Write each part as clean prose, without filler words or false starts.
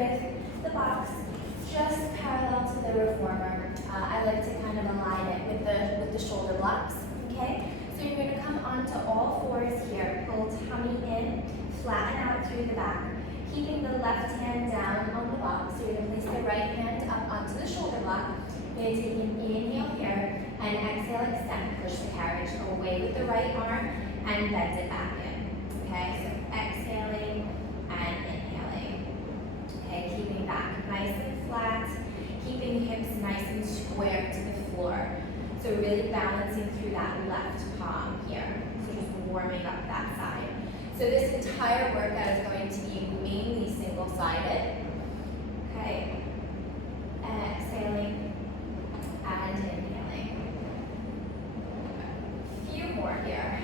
with the box, just parallel to the reformer. I like to kind of align it with the shoulder blocks, okay? So you're gonna come onto all fours here, pull tummy in, flatten out through the back, keeping the left hand down on the box. So you're gonna place the right hand up onto the shoulder block. You're gonna take an inhale here, and exhale, extend, push the carriage away with the right arm, and bend it back in, okay? So exhaling and inhaling, okay? Keeping back nice and flat, keeping the hips nice and square to the floor. So really balancing through that left palm here. So just warming up that side. So this entire workout is going to be mainly single-sided, okay? Exhaling and inhaling. A few more here.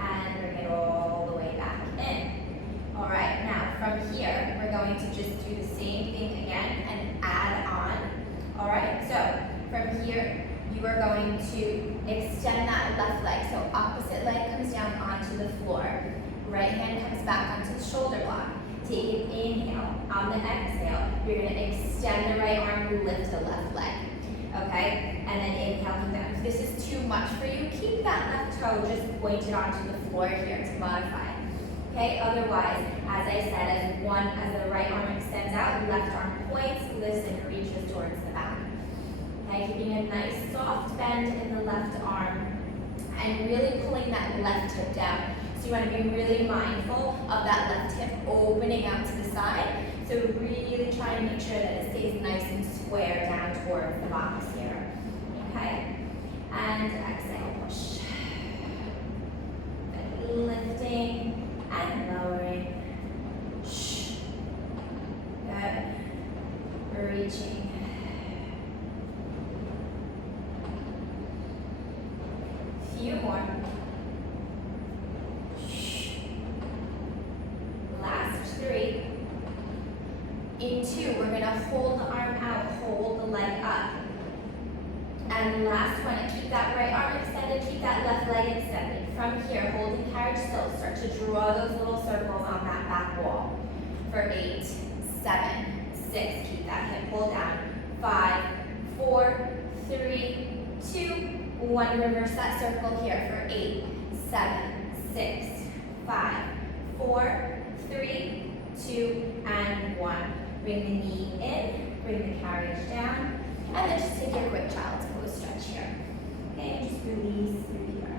And bring it all the way back in. All right, now from here, we're going to just do the same thing again and add on. All right, so from here, you are going to extend that left leg. So opposite leg comes down onto the floor. Right hand comes back onto the shoulder block. Take an inhale. On the exhale, you're going to extend the right arm, lift the left leg. Okay? And then inhale, come down. If this is too much for you, keep that left toe just pointed onto the floor here to modify. Okay? Otherwise, as I said, as the right arm extends out, left arm points, lifts and reaches towards the back. Okay? Keeping a nice soft bend in the left arm and really pulling that left hip down. So you want to be really mindful of that left hip opening out to the side. So really try to make sure that it stays nice and square down towards the box here. Okay? And exhale, push. Then lifting and lowering. Good. Reaching. Few more. Last 3. In 2, we're gonna hold the arm out, hold the leg up. And last one, keep that right arm extended, keep that left leg extended. From here, holding carriage still, start to draw those little circles on that back wall. For 8, 7, 6, keep that hip pulled down. 5, 4, 3, 2, 1. Reverse that circle here for 8, 7, 6, 5, 4, 3, 2, and 1. Bring the knee in, bring the carriage down, and then just take your quick child's pose stretch here. Okay, and just release through here.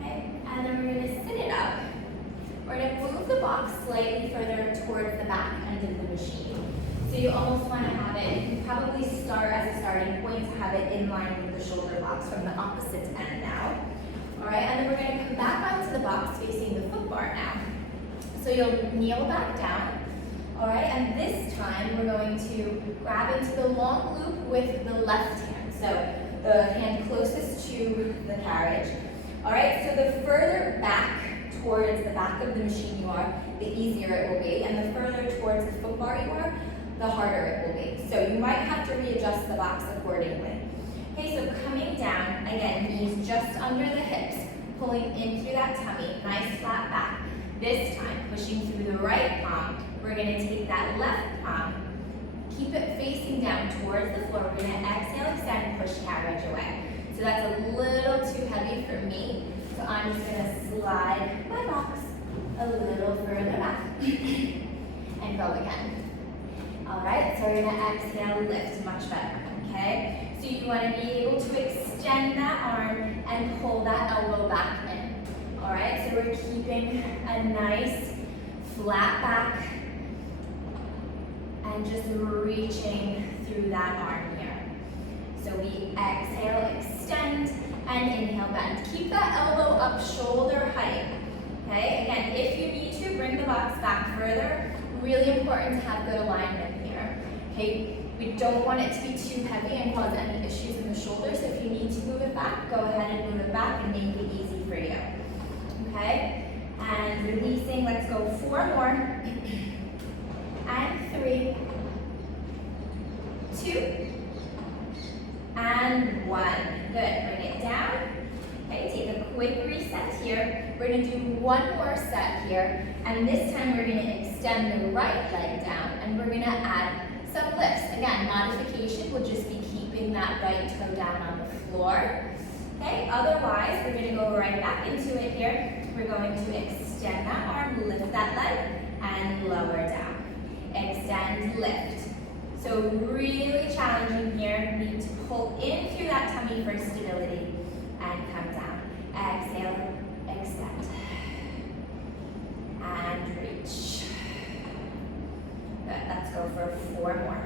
Okay, and then we're gonna sit it up. We're gonna move the box slightly further towards the back end of the machine. So you almost wanna have it, you can probably start as a starting point to have it in line with the shoulder blocks from the opposite end now. All right, and then we're gonna come back onto the box facing the foot bar now. So you'll kneel back down, all right, and this time we're going to grab into the long loop with the left hand. So the hand closest to the carriage. All right, so the further back towards the back of the machine you are, the easier it will be, and the further towards the foot bar you are, the harder it will be. So you might have to readjust the box accordingly. Okay, so coming down, again, knees just under the hips, pulling in through that tummy, nice flat back. This time, pushing through the right palm, we're gonna take that left palm, keep it facing down towards the floor. We're gonna exhale, extend, push carriage away. So that's a little too heavy for me, so I'm just gonna slide my box a little further back and go again. All right, so we're gonna exhale, lift, much better, okay? So you wanna be able to extend that arm and pull that elbow back in. All right, so we're keeping a nice flat back and just reaching through that arm here. So we exhale, extend, and inhale, bend. Keep that elbow up shoulder height, okay? Again, if you need to, bring the box back further. Really important to have good alignment here, okay? We don't want it to be too heavy and cause any issues in the shoulders. So if you need to move it back, go ahead and move it back and make it easy for you. Okay, and releasing, let's go 4 more, and 3, 2, and 1. Good, bring it down. Okay, take a quick reset here. We're gonna do one more set here, and this time we're gonna extend the right leg down, and we're gonna add some lifts. Again, modification will just be keeping that right toe down on the floor. Okay, otherwise, we're gonna go right back into it here. We're going to extend that arm, lift that leg, and lower down. Extend, lift. So really challenging here. We need to pull in through that tummy for stability and come down. Exhale, extend. And reach. Good, let's go for 4 more.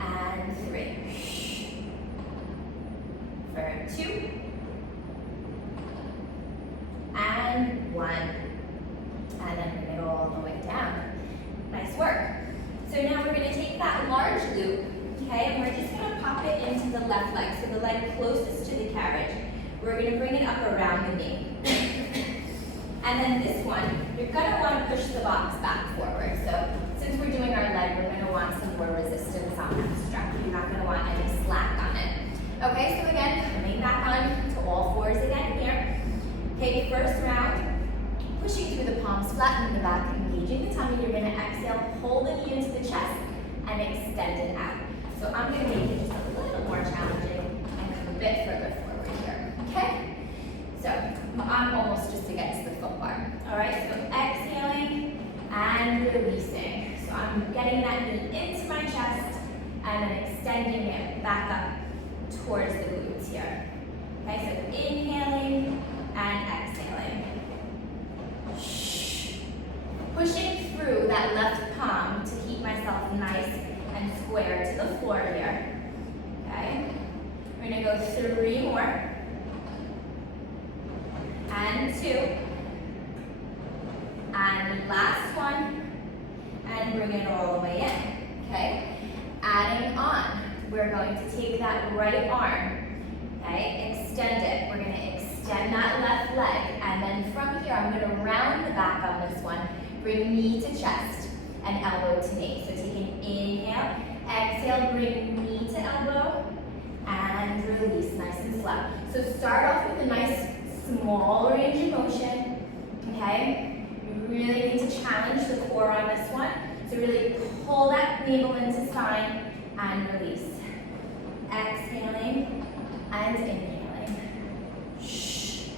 And 3. For 2. And 1. And then we're gonna go all the way down. Nice work. So now we're gonna take that large loop, okay, and we're just gonna pop it into the left leg, so the leg closest to the carriage. We're gonna bring it up around the knee. And then this one, you're gonna wanna push the box back forward. So since we're doing our leg, we're gonna want some more resistance on that strap. You're not gonna want any slack on it. Okay, so again, coming back on to all fours again here. Okay, first round, pushing through the palms, flatten the back, engaging the tummy. You're gonna exhale, pull the knee into the chest, and extend it out. So I'm gonna make it just a little more challenging and come a bit further forward here, okay? So I'm almost just against the foot bar. All right, so exhaling and releasing. So I'm getting that knee into my chest and then extending it back up towards the glutes here. Okay, so inhaling and exhaling. Pushing through that left palm to keep myself nice and square to the floor here. Okay, we're gonna go 3 more. And 2. And last one. And bring it all the way in. Okay, adding on. We're going to take that right arm. Okay, extend it. We're gonna extend that left leg. And then from here, I'm gonna round the back on this one. Bring knee to chest and elbow to knee. So take an inhale, exhale, bring knee to elbow, and release nice and slow. So start off with a nice small range of motion, okay? You really need to challenge the core on this one. So really pull that navel into spine and release. Exhaling and inhaling. Shh.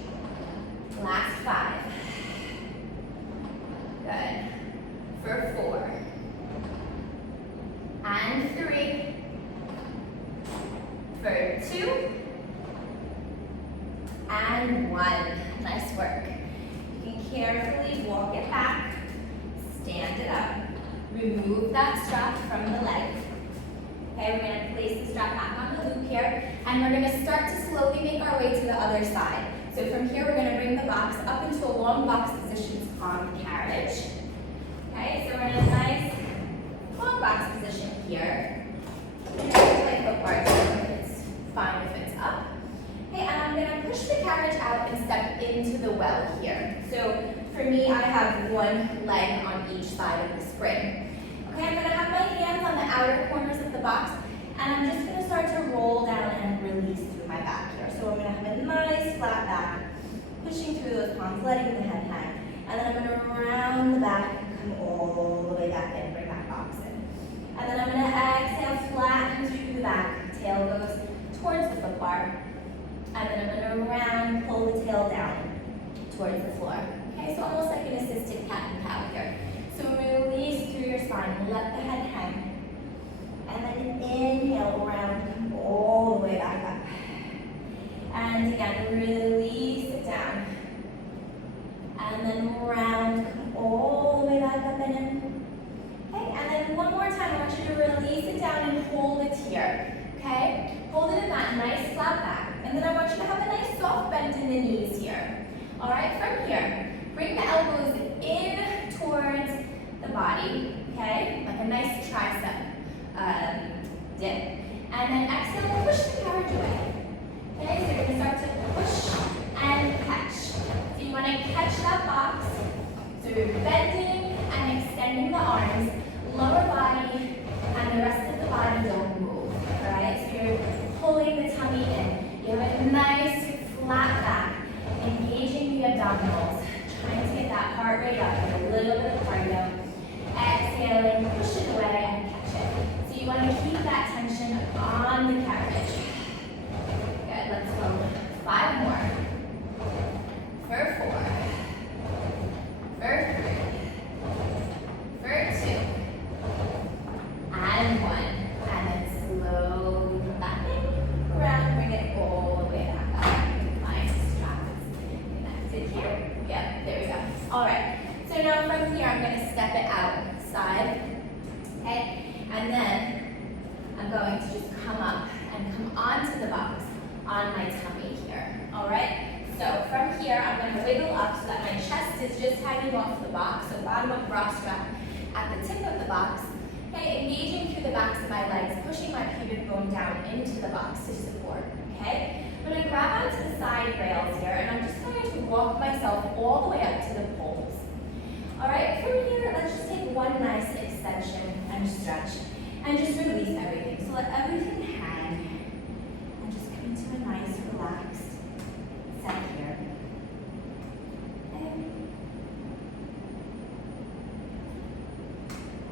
Last 5. Good. For 4. And 3. For 2. And 1. Nice work. You can carefully walk it back, stand it up, remove that strap from the leg. Okay, we're going to place the strap back on the loop here, and we're going to start to slowly make our way to the other side. So from here, we're going to bring the box up into a long box position on the carriage. Okay, so we're in a nice long box position here. My foot bar, it's fine if it's up. Okay, and I'm going to push the carriage out and step into the well here. So for me, I have one leg on each side of the spring. Okay, I'm going to have my hands on the outer corners of the box, and I'm just going to start to roll down and release through my back here. So I'm going to have a nice flat back, pushing through those palms, letting the head hang. And then I'm going to round the back, come all the way back in, bring that box in. And then I'm going to exhale, flatten through the back, tail goes towards the foot bar. And then I'm going to round, pull the tail down towards the floor. Okay, so almost like an assisted cat and cow here. So release through your spine, let the head hang. And then inhale, round, come all the way back up. And again, release it down. And then round, come all the way back up and in. Okay, and then one more time, I want you to release it down and hold it here. Okay, hold it in that nice flat back. And then I want you to have a nice soft bend in the knees here. All right, from here, bring the elbows in towards the body, okay? Like a nice tricep dip. And then exhale, push the carriage away. Okay, so you're gonna start to push and catch. So you wanna catch that box. So you're bending and extending the arms, lower body, and the rest of the body don't move. All right, so you're pulling way up with a little bit of cardio. Exhaling, push it away and catch it. So you want to keep that tension on the carriage. Good, let's go 5 more. For 4. For 3. For 2. And 1. And then slowly come back in, around, bring it all the way back up. Nice straps connected here. Yep, there we go. All right. So now from here, I'm going to step it outside. Okay? And then I'm going to just come up and come onto the box on my tummy here. All right? So from here, I'm going to wiggle up so that my chest is just hanging off the box. So bottom of bra strap at the tip of the box. Okay, engaging through the backs of my legs, pushing my pubic bone down into the box to support. Okay? I'm going to grab onto the side rails here, and I'm just going to walk myself all the way up to the poles. All right, from here, let's just take one nice extension and stretch, and just release everything. So let everything hang, and just come into a nice, relaxed set here.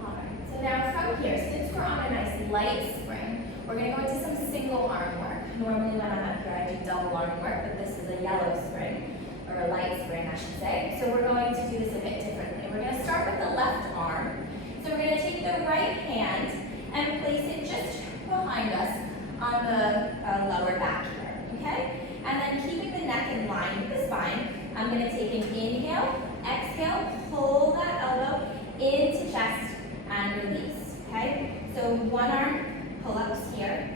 Alright, so now from here, since we're on a nice light spring, we're going to go into some single arm work. Normally when I'm up here, I do double arm work, but this is a yellow spring, or a light spring, I should say. So we're going to do this a bit differently. We're going to start with the left arm. So we're going to take the right hand and place it just behind us on the lower back here, okay? And then keeping the neck in line with the spine, I'm going to take an inhale, exhale, pull that elbow into chest and release, okay? So one arm pull-ups here.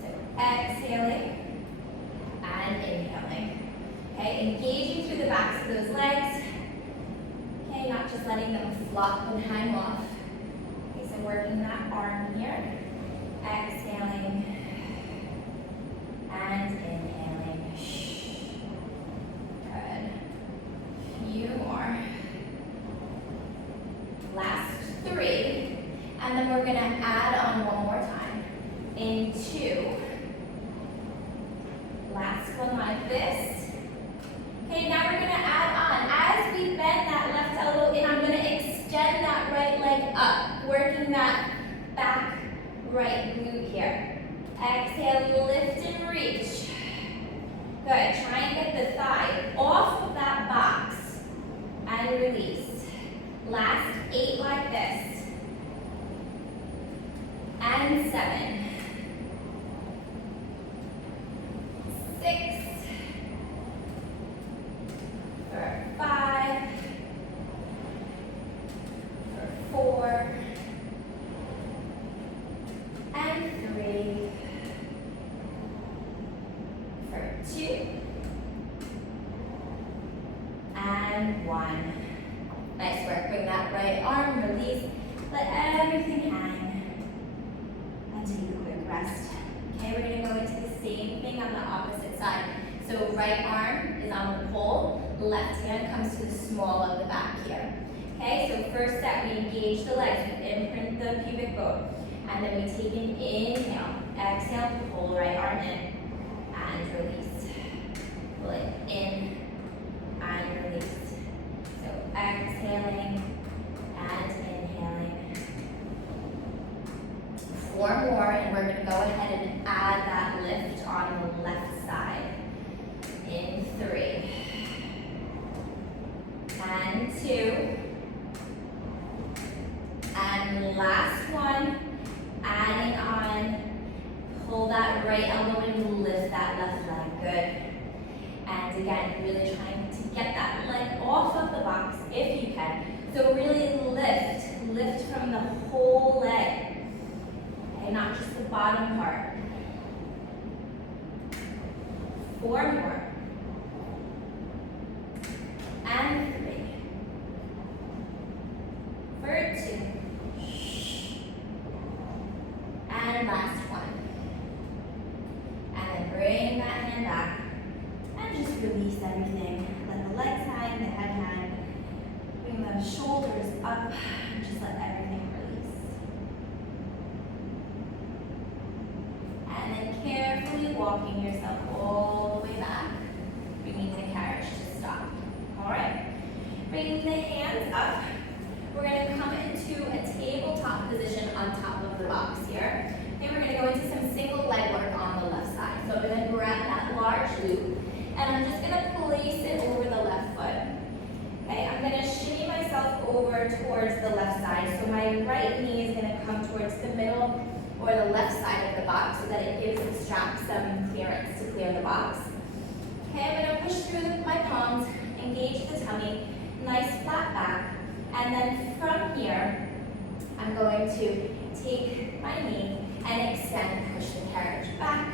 So exhaling and inhaling, okay? Engaging through the backs of those legs, okay? Not just letting them flop and hang off. Okay, so working that arm here, exhaling and inhaling. Good. Few more. Last 3. And then we're going to add on one more time. In 2. Last one like this. Okay, now we're going to add on. As we bend that left elbow in, I'm going to extend that right leg up, working that back right glute here. Exhale, lift and reach. Good. Try and get the thigh off of that box and release. Last 8 like this. And 7. 6. For 5. For 4. And 3. For 2. And 1. Nice work. Bring that right arm, release. Let everything hang. And take a quick rest. Okay, we're going to go into the same thing on the opposite side. So right arm is on the pole, left hand comes to the small of the back here. Okay, so first set we engage the legs, we imprint the pubic bone. And then we take an inhale, exhale, pull right arm in, and release. Pull it in, and release. So exhaling, and inhaling. 4 more, and we're going to go ahead and add that lift on the left side. In 3. And 2. And last one. Adding on, pull that right elbow and lift that left leg, good. And again, really trying to get that leg off of the box if you can. So really lift from the whole leg, okay, not just the bottom part. 4 more. And 3. For 2. And last one. And then bring that hand back and just release everything. Let the legs hang, the head hang. Bring the shoulders up and just let everything release. And then carefully walking yourself all the way back, bringing the carriage to stop. All right. Bringing the hands up. We're going to come into a tabletop position on top of the box here. And we're going to go into some single leg work on the left side. So I'm going to grab that large loop, and I'm just going to place it over the left foot. Okay, I'm going to shimmy myself over towards the left side. So my right knee is going to come towards the middle or the left side of the box so that it gives the strap some clearance to clear the box. Okay, I'm going to push through my palms, engage the tummy, nice flat back. And then from here, I'm going to take my knee and extend, push the carriage back,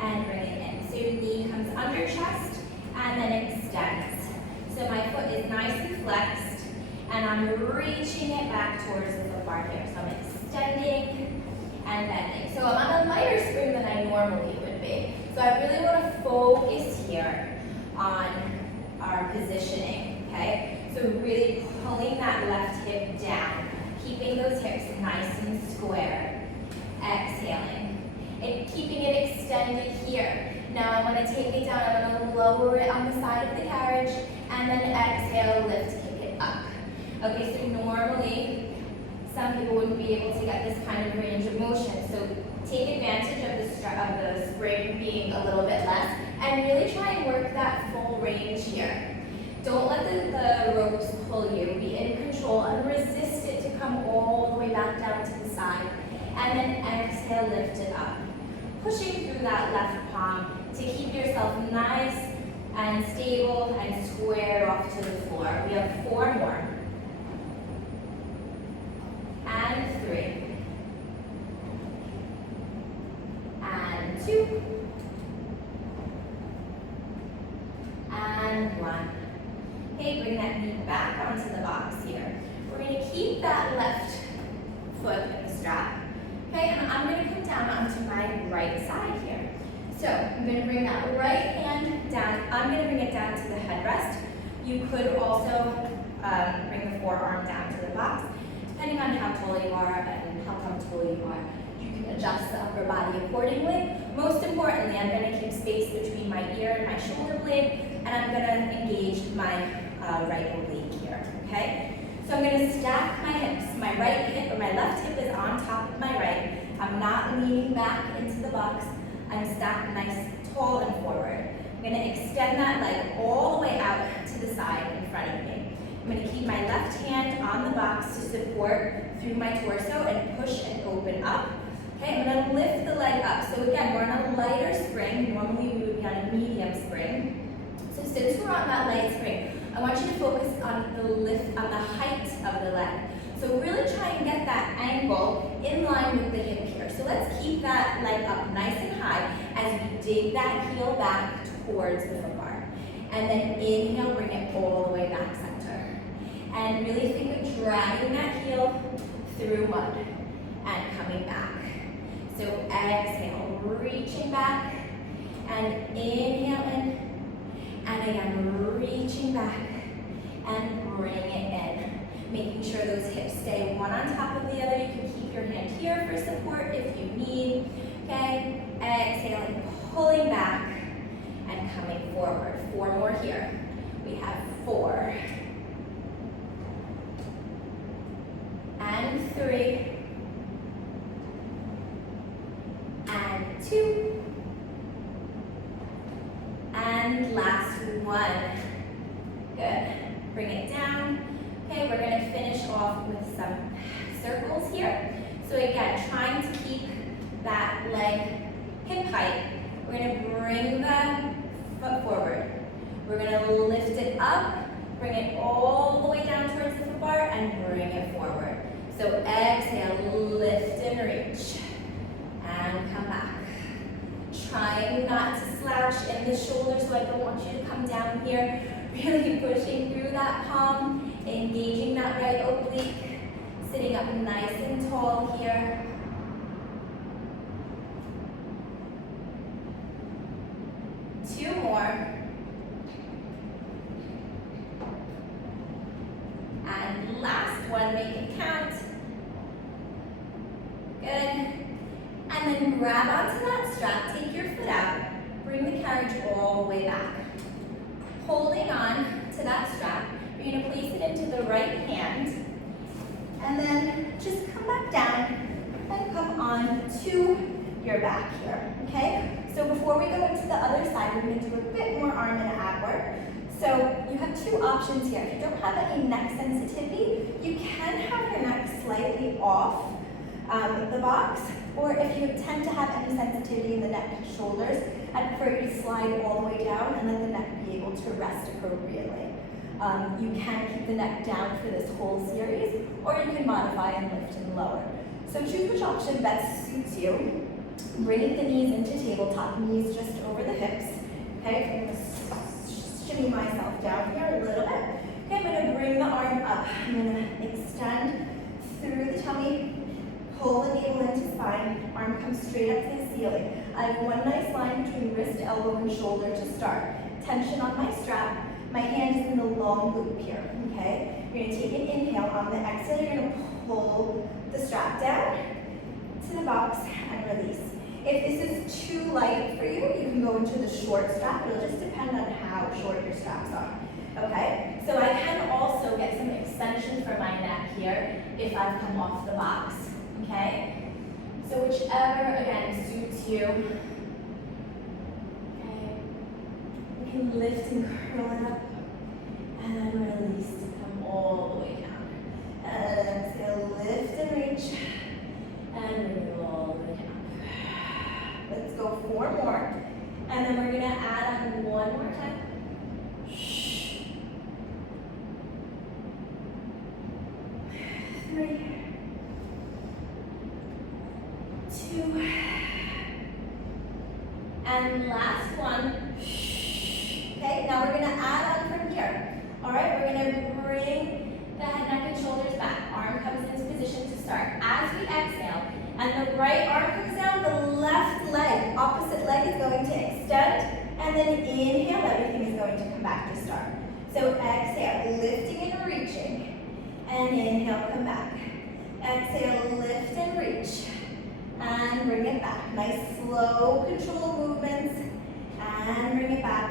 and bring it in. So your knee comes under chest and then extends. So my foot is nice and flexed, and I'm reaching it back towards the foot bar here. So I'm extending and bending. So I'm on a lighter spring than I normally would be. So I really want to focus here on our positioning, okay? So really pulling that left hip down, keeping those hips nice and square. Exhaling, and keeping it extended here. Now I'm going to take it down, I'm going to lower it on the side of the carriage, and then exhale, lift, kick it up. Okay, so normally, some people wouldn't be able to get this kind of range of motion, so take advantage of the spring being a little bit less, and really try and work that full range here. Don't let the ropes pull you, be in control, and resist it to come all the way back down to the side. And then exhale, lift it up. Pushing through that left palm to keep yourself nice and stable and squared off to the floor. We have 4 more. And 3. And 2. And 1. Okay, bring that knee back onto the box here. We're going to keep that left foot in the strap. Okay, and I'm going to come down onto my right side here. So I'm going to bring that right hand down. I'm going to bring it down to the headrest. You could also bring the forearm down to the box. Depending on how tall you are and how comfortable you are, you can adjust the upper body accordingly. Most importantly, I'm going to keep space between my ear and my shoulder blade, and I'm going to engage my right oblique here, okay? So I'm going to stack my hips. My right hip or my left hip is on top of my right. I'm not leaning back into the box. I'm stacked nice, tall, and forward. I'm going to extend that leg all the way out to the side in front of me. I'm going to keep my left hand on the box to support through my torso and push and open up. Okay, I'm going to lift the leg up. So again, we're on a lighter spring. Normally we would be on a medium spring. So since we're on that light spring, I want you to focus on the lift, on the height of the leg. So really try and get that angle in line with the hip here. So let's keep that leg up nice and high as we dig that heel back towards the foot bar. And then inhale, bring it all the way back center. And really think of dragging that heel through mud and coming back. So exhale, reaching back, and inhale in. And again, reaching back and bring it in. Making sure those hips stay one on top of the other. You can keep your hand here for support if you need. Okay, exhaling, pulling back and coming forward. 4 more here. We have 4. And 3. And 2. And last one. Good. Bring it down. Okay, we're going to finish off with some circles here. So again, trying to keep that leg hip height. We're going to bring the foot forward. We're going to lift it up, bring it all the way down towards the foot bar, and bring it forward. So exhale, lift and reach. And come back. Trying not to slouch in the shoulders, so I don't want you to come down here. Really pushing through that palm, engaging that right oblique, sitting up nice and tall here. Two more. And last one, make it count. Good. And then grab onto that strap, take your foot out, bring the carriage all the way back. Holding on to that strap, You're going to place it into the right hand, and then just come back down and come on to your back here, okay? So before we go into the other side, we're going to do a bit more arm and ab work. So you have two options here. If you don't have any neck sensitivity, you can have your neck slightly off the box, or if you tend to have any sensitivity in the neck and shoulders, I'd prefer you to slide all the way down and let the neck be able to rest appropriately. You can keep the neck down for this whole series, or you can modify and lift and lower. So choose which option best suits you. Bringing the knees into tabletop, knees just over the hips. Okay, I'm going to shimmy myself down here a little bit. Okay, I'm going to bring the arm up. I'm going to extend through the tummy, pull the navel into spine, arm comes straight up to the ceiling. I have one nice line between wrist, elbow, and shoulder to start. Tension on my strap. My hand is in the long loop here, okay? You're going to take an inhale. On the exhale, you're going to pull the strap down to the box and release. If this is too light for you, you can go into the short strap. It'll just depend on how short your straps are, okay? So I can also get some extension for my neck here if I've come off the box, okay? So whichever, again, suits you. Okay. You can lift and curl it up, and then release to come all the way down. And exhale, lift and reach, and bring it all the way down. Let's go 4 more, and then we're gonna add on 1 more time. 3, 2, and last one. Okay, now we're gonna add on from here. All right, we're gonna bring the head, neck, and shoulders back. Arm comes into position to start. As we exhale, and the right arm comes down, the left leg, opposite leg is going to extend, and then inhale, everything is going to come back to start. So exhale, lifting and reaching, and inhale, come back. Exhale, lift and reach, and bring it back. Nice slow, controlled movements, and bring it back.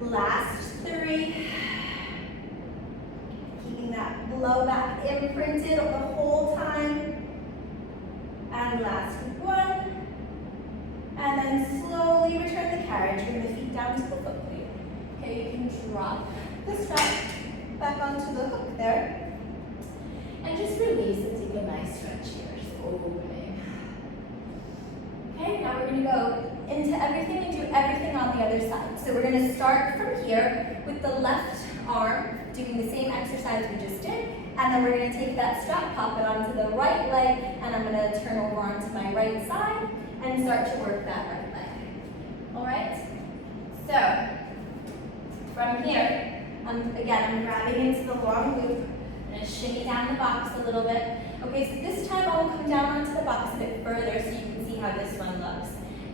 Last 3. Keeping that low back imprinted the whole time. And last 1. And then slowly return the carriage. Bring the feet down to the foot plate. Okay, you can drop the strap back onto the hook there. And just release and take a nice stretch here. Just opening. Okay, now we're going to go into everything and do everything on the other side. So we're going to start from here with the left arm, doing the same exercise we just did. And then we're going to take that strap, pop it onto the right leg, and I'm going to turn over onto my right side and start to work that right leg. All right? So, from here, I'm grabbing into the long loop. I'm going to shimmy down the box a little bit. Okay, so this time I will come down onto the box a bit further so you can see how this one looks.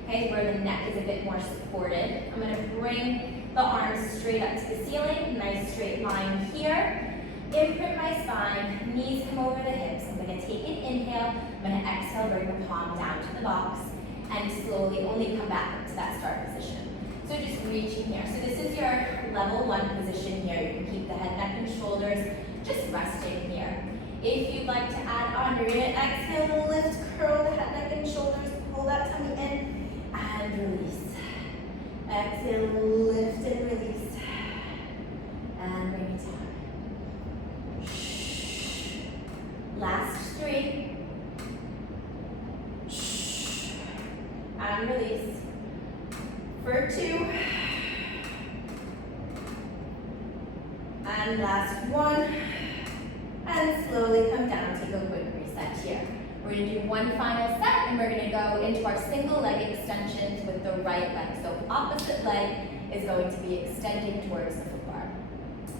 Okay, where the neck is a bit more supported. I'm going to bring the arms straight up to the ceiling, nice straight line here. Imprint my spine, knees come over the hips. I'm going to take an inhale, I'm going to exhale, bring the palm down to the box, and slowly only come back up to that start position. So just reaching here. So this is your level 1 position here. You can keep the head, neck, and shoulders just resting here. If you'd like to add on, you're going to exhale, lift, curl the head, neck, and shoulders, pull that tummy in, and release. Exhale, lift and release, and bring it down. Last 3. And release. For 2. And last 1. And slowly come down, take a quick reset here. We're going to do one final set, and we're going to go into our single leg extensions with the right leg. So opposite leg is going to be extending towards the foot bar.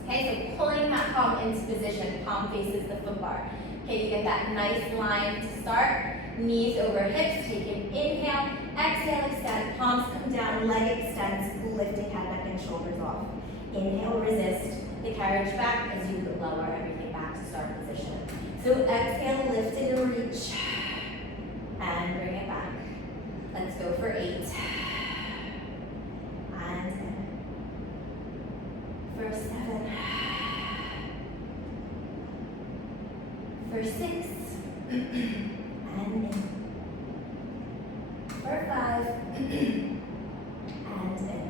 Okay, so pulling that palm into position, palm faces the foot bar. Okay, you get that nice line to start. Knees over hips, take an inhale, exhale, extend, palms come down, leg extends, lifting head, neck, and shoulders off. Inhale, resist the carriage back as you lower everything back to start position. So exhale, lift and reach, and bring it back. Let's go for 8, and 10, for 7, 6. And in. For 5. And in.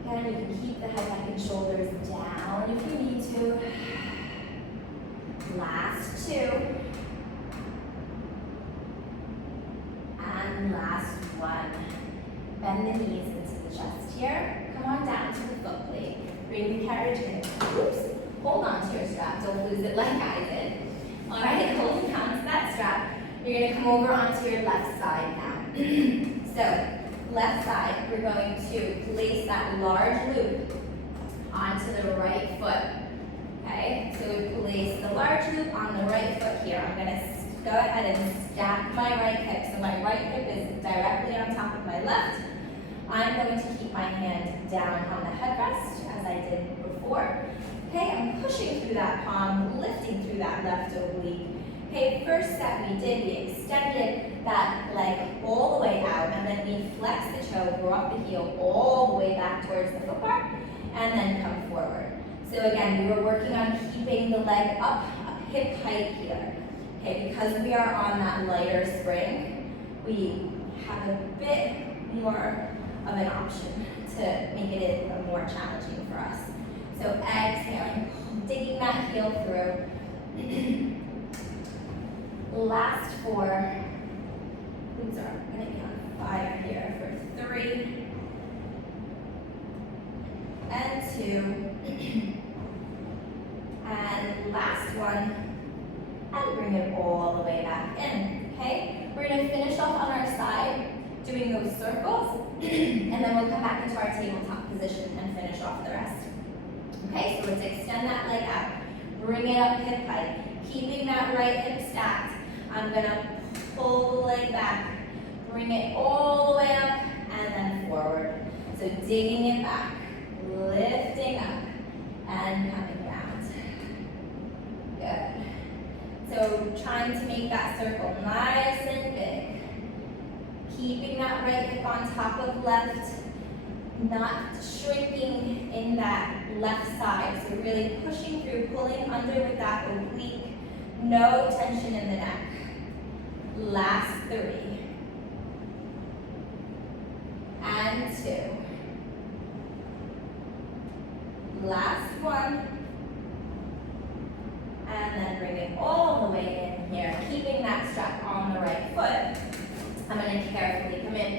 Again, you can keep the head, neck, and shoulders down if you need to. Last 2. And last 1. Bend the knees into the chest here. Come on down to the foot plate. Bring the carriage in. Oops. Hold on to your strap. Don't lose it like I did. All right, holding on to that strap. You're going to come over onto your left side now. So, left side, we're going to place that large loop onto the right foot. Okay, so we place the large loop on the right foot here. I'm going to go ahead and stack my right hip. So my right hip is directly on top of my left. I'm going to keep my hand down on the headrest as I did before. Okay, I'm pushing through that palm, lifting through that left oblique. Okay, first step we did, we extended that leg all the way out, and then we flexed the toe, brought the heel all the way back towards the foot bar, and then come forward. So again, we were working on keeping the leg up hip height here. Okay, because we are on that lighter spring, we have a bit more of an option to make it more challenging for us. So exhaling, digging that heel through. Last 4. Glutes are going to be on fire here for 3 and 2. And last 1. And bring it all the way back in, okay? We're going to finish off on our side doing those circles, and then we'll come back into our tabletop position and finish off the rest. Okay, so let's extend that leg out. Bring it up hip height, keeping that right hip stacked. I'm going to pull the leg back, bring it all the way up, and then forward. So digging it back, lifting up, and coming down. Good. So trying to make that circle nice and big. Keeping that right hip on top of left, not shrinking in that left side. So really pushing through, pulling under with that oblique. No tension in the neck. Last 3. And 2. Last 1. And then bring it all the way in here, keeping that strap on the right foot. I'm going to carefully come in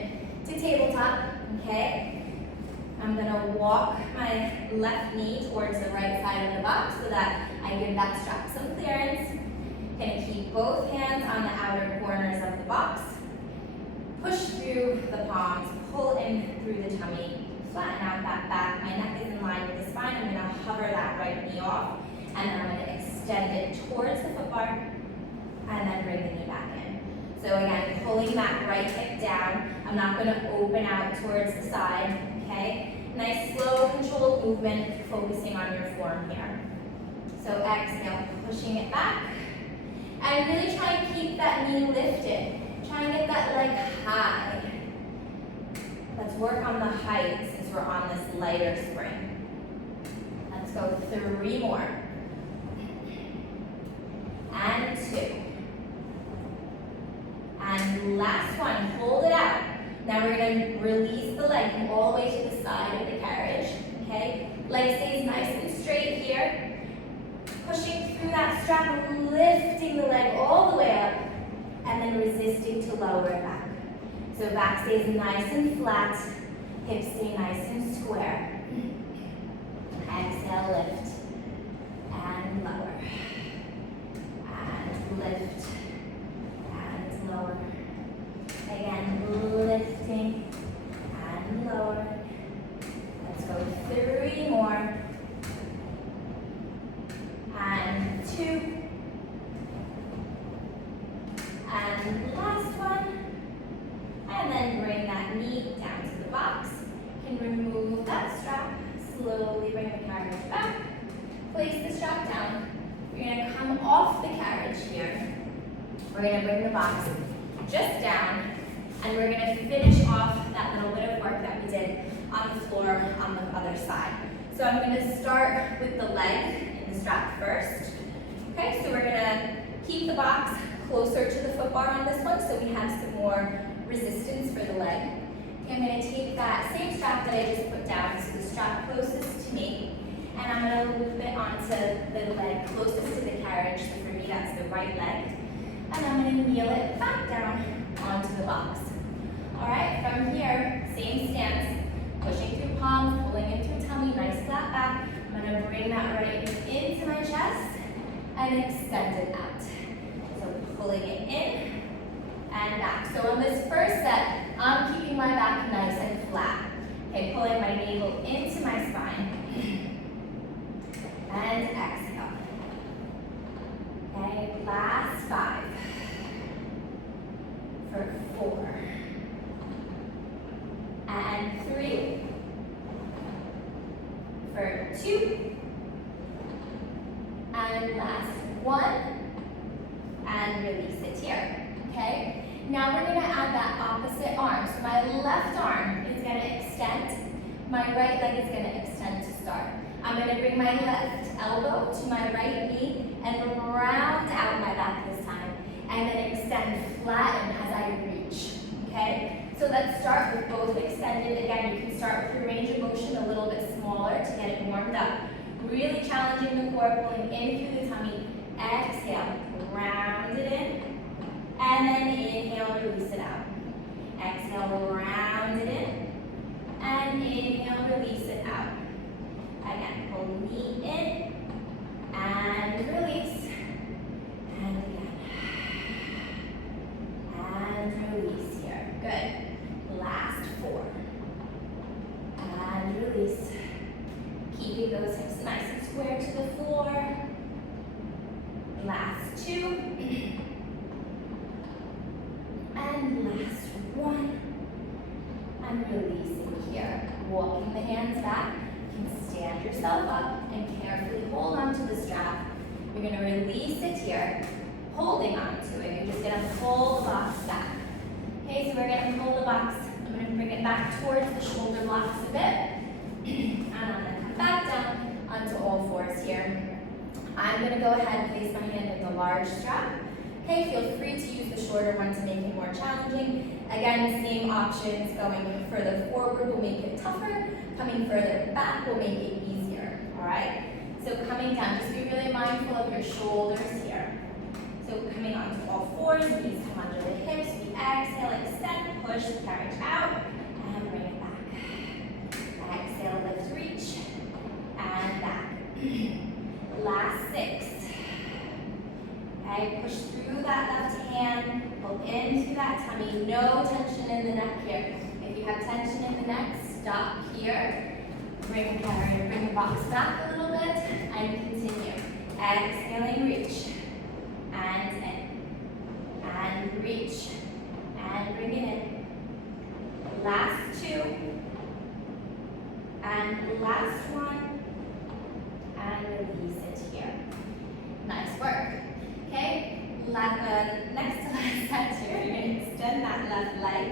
to tabletop, okay? I'm going to walk my left knee towards the right side of the box so that I give that strap some clearance. Going to keep both hands on the outer corners of the box. Push through the palms, pull in through the tummy, flatten out that back. My neck is in line with the spine. I'm going to hover that right knee off, and then I'm going to extend it towards the foot bar, and then bring the knee back in. So again, pulling that right hip down. I'm not going to open out towards the side, okay? Nice, slow, controlled movement, focusing on your form here. So exhale, pushing it back. And really try and keep that knee lifted. Try and get that leg high. Let's work on the height since we're on this lighter spring. Let's go 3 more. And 2. And last one, hold it out. Now we're going to release the leg, come all the way to the side of the carriage, okay? Leg stays nice and straight here. Pushing through that strap, lifting the leg all the way up, and then resisting to lower it back. So back stays nice and flat, hips stay nice and square. Exhale, lift, and lower. And lift, and lower. Again, lifting and lower. Let's go 3 more. And 2. And last one. And then bring that knee down to the box. You can remove that strap. Slowly bring the carriage back. Place the strap down. You're going to come off the carriage here. We're going to bring the box just down. And we're going to finish off that little bit of work that we did on the floor on the other side. So I'm going to start with the leg in the strap first. Okay, so we're going to keep the box closer to the foot bar on this one so we have some more resistance for the leg. Okay, I'm going to take that same strap that I just put down, so the strap closest to me, and I'm going to loop it onto the leg closest to the carriage. So for me, that's the right leg. And I'm going to kneel it back down onto the box. All right, from here, same stance, pushing through palms, pulling into tummy, nice flat back. I'm going to bring that right into my chest and extend it out. So pulling it in and back. So on this first set, I'm keeping my back nice and flat. Okay, pulling my navel into my spine. And exhale. Okay, last 5. For 4. And 3. For 2. And last 1. And release it here. Okay? Now we're going to add that opposite arm. So my left arm is going to extend. My right leg is going to extend to start. I'm going to bring my left elbow to my right knee and round out my back this time. And then extend flatten as I reach. Okay? So let's start with both extended. Again, you can start with your range of motion a little bit smaller to get it warmed up. Really challenging the core, pulling in through the tummy. Exhale, round it in. And then inhale, release it out. Exhale, round it in. And inhale, release it out. Again, pull knee in. And release. And again. And release here. Good. Last 4. And release. Keeping those hips nice and square to the floor. Last 2. And last 1. And releasing here. Walking the hands back. You can stand yourself up and carefully hold onto the strap. You're going to release it here, holding onto it. You're just going to pull the box back. Okay, so we're going to pull the box. I'm going to bring it back towards the shoulder blocks a bit. And I'm going to come back down onto all 4s here. I'm going to go ahead and place my hand in the large strap. Okay, feel free to use the shorter one to make it more challenging. Again, same options. Going further forward will make it tougher. Coming further back will make it easier. All right? So coming down, just be really mindful of your shoulders here. So coming onto all 4s, knees come under the hips. We exhale, extend, push the carriage out, and bring it back. Exhale, lift, reach, and back. Last 6. Okay, push through that left hand, pull into that tummy. No tension in the neck here. If you have tension in the neck, stop here. Bring the box back a little bit and continue. Exhaling, reach. And in. And reach. And bring it in. Last 2. And last 1. And release it here. Nice work. Okay, next to last set here, you're going to extend that left leg.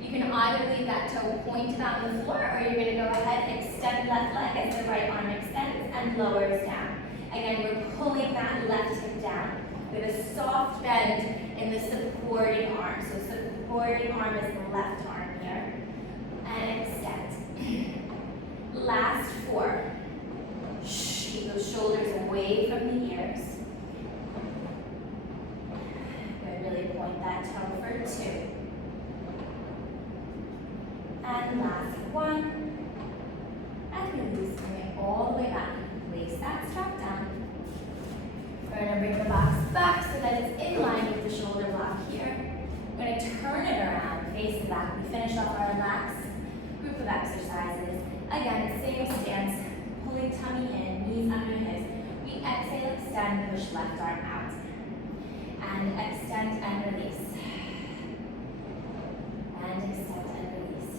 You can either leave that toe pointed on the floor, or you're going to go ahead and extend left leg as the right arm extends and lowers down. Again, we're pulling that left hip down with a soft bend in the supporting arm. So supporting arm is the left arm here. And extend. Last 4. Keep those shoulders away from the ears. Really point that toe for 2. And last 1. And releasing it all the way back. Place that strap down. We're going to bring the box back so that it's in line with the shoulder block here. We're going to turn it around, face the back. We finish off our last group of exercises. Again, same stance, pulling tummy in, knees under hips. We exhale, extend, push left arm out. And extend and release. And extend and release.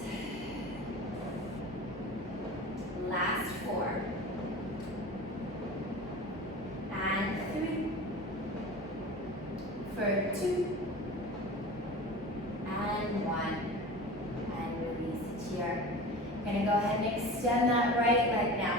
Last 4. And 3. For 2. And 1. And release it here. We're going to go ahead and extend that right leg now.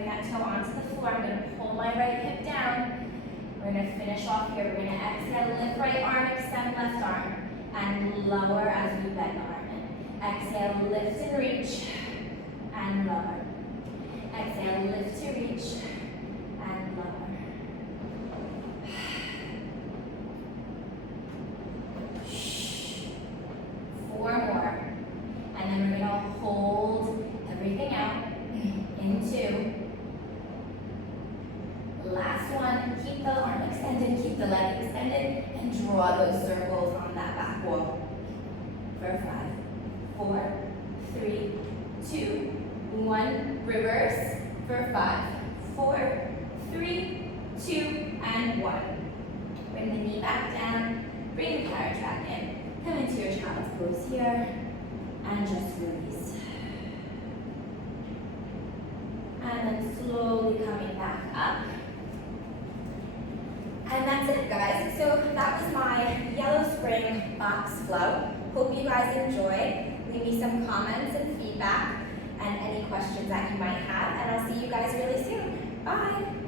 bring that toe onto the floor. I'm gonna pull my right hip down. We're gonna finish off here. We're gonna exhale, lift right arm, extend left arm, and lower as we bend the arm in. Exhale, lift and reach, and lower. Exhale, lift to reach, and lower. 4 more. And then we're gonna hold everything out in 2. Last one, keep the arm extended, keep the leg extended, and draw those circles on that back wall. For 5, 4, 3, 2, 1. Reverse for 5, 4, 3, 2, and 1. Bring the knee back down, bring the carriage back in. Come into your child's pose here, and just release. And then slowly coming back up. And that's it, guys. So that was my Yellow Spring box flow. Hope you guys enjoyed. Leave me some comments and feedback and any questions that you might have, and I'll see you guys really soon. Bye.